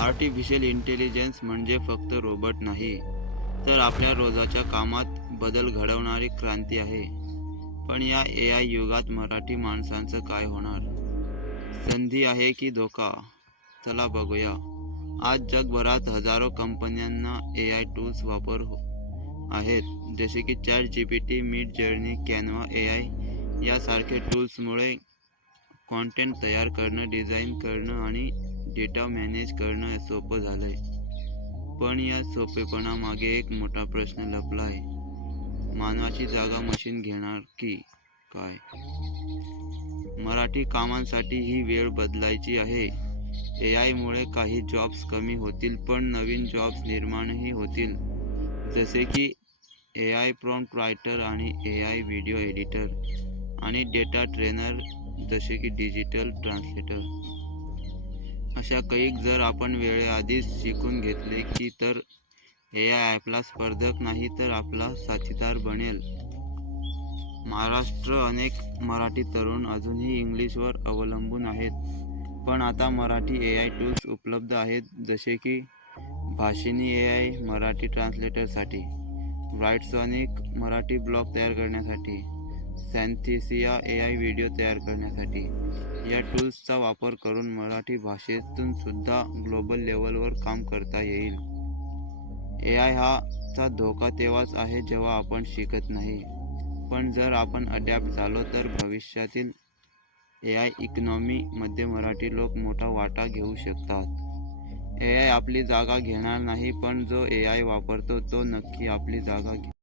Artificial intelligence म्हणजे फक्त robot नाही, तर आपल्या रोजच्या कामात बदल घडवणारी क्रांती आहे. पण या AI युगात मराठी माणसांचं काय होणार? संधी आहे की धोका? चला बघूया. आज जगभरात हजारो कंपन्यांना AI टूल्स आहेत. जसे की ChatGPT, मिडजर्नी, कॅनव्हा AI यासारखे टूल्समुळे कॉन्टेंट तयार करणं, डिझाईन करणं आणि डेटा मॅनेज करणं सोपं झालंय. पण या सोपेपणामागे एक मोठा प्रश्न लपला आहे. मानवाची जागा मशीन घेणार की काय? मराठी कामांसाठी ही वेळ बदलायची आहे. AI मुळे काही जॉब्स कमी होतील, पण नवीन जॉब्स निर्माणही होतील. जसे की AI प्रॉम्प्ट रायटर आणि AI व्हिडिओ एडिटर आणि डेटा ट्रेनर, जसे की डिजिटल ट्रान्सलेटर. अशा कैक जर आपण वेळेआधीच शिकून घेतले की तर AI आपला स्पर्धक नाही तर आपला साथीदार बनेल. महाराष्ट्र अनेक मराठी तरुण अजूनही इंग्लिशवर अवलंबून आहेत. पण आता मराठी AI टूल्स उपलब्ध आहेत, जसे की भाषिणी AI मराठी ट्रान्सलेटरसाठी, ब्राईटसॉनिक मराठी ब्लॉग तयार करण्यासाठी, सॅन्थिसिया AI व्हिडिओ तयार करण्यासाठी. या टूल्सचा वापर करून मराठी भाषेतून सुद्धा ग्लोबल लेवलवर काम करता येईल. AI चा धोका तेव्हाच आहे जेव्हा आपण शिकत नाही. पण जर आपण अडॅप्ट झालो तर भविष्यातील AI इकॉनॉमीमध्ये मराठी लोक मोठा वाटा घेऊ शकतात. AI आपली जागा घेणार नाही, पण जो AI वापरतो तो नक्की आपली जागा घेईल.